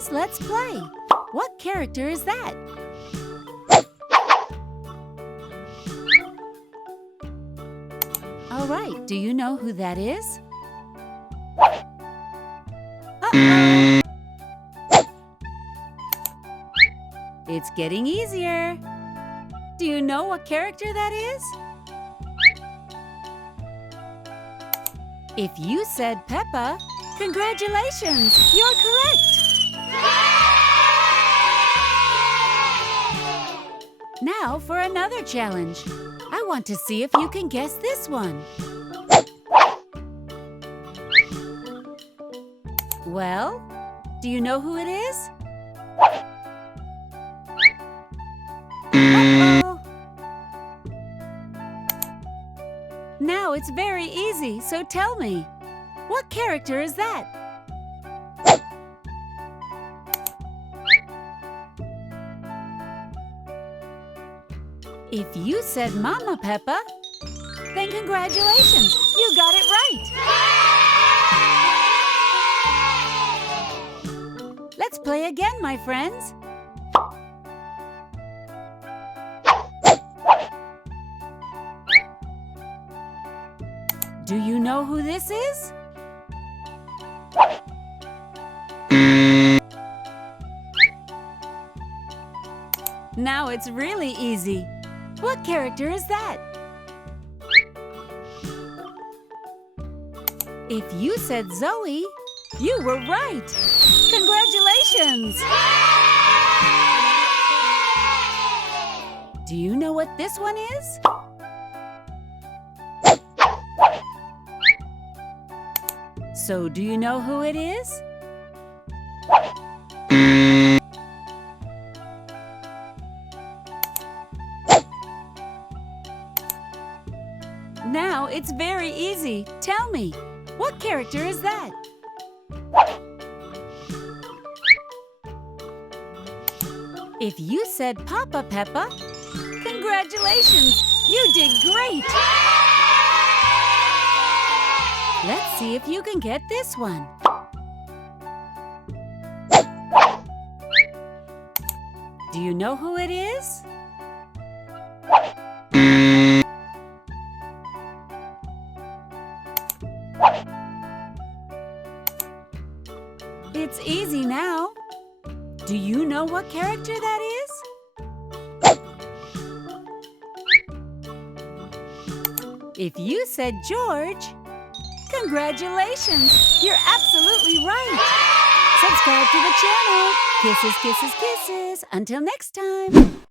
friends, let's play. What character is that? All right, do you know who that is? Uh-oh! It's getting easier. Do you know what character that is? If you said Peppa, congratulations, you're correct. Now for another challenge. I want to see if you can guess this one. Well, do you know who it is? Uh-oh. Now it's very easy, so tell me, what character is that? If you said Mama Peppa, then congratulations, you got it right. Let's play again, my friends. Do you know who this is? Now it's really easy. What character is that? If you said Zoe, you were right. Congratulations! Do you know what this one is? So, do you know who it is? Now it's very easy. Tell me, what character is that? If you said Papa Peppa, congratulations! You did great! Let's see if you can get this one. Do you know who it is? It's easy now. Do you know what character that is? If you said George, congratulations! You're absolutely right! Subscribe to the channel. Kisses, kisses, kisses. Until next time.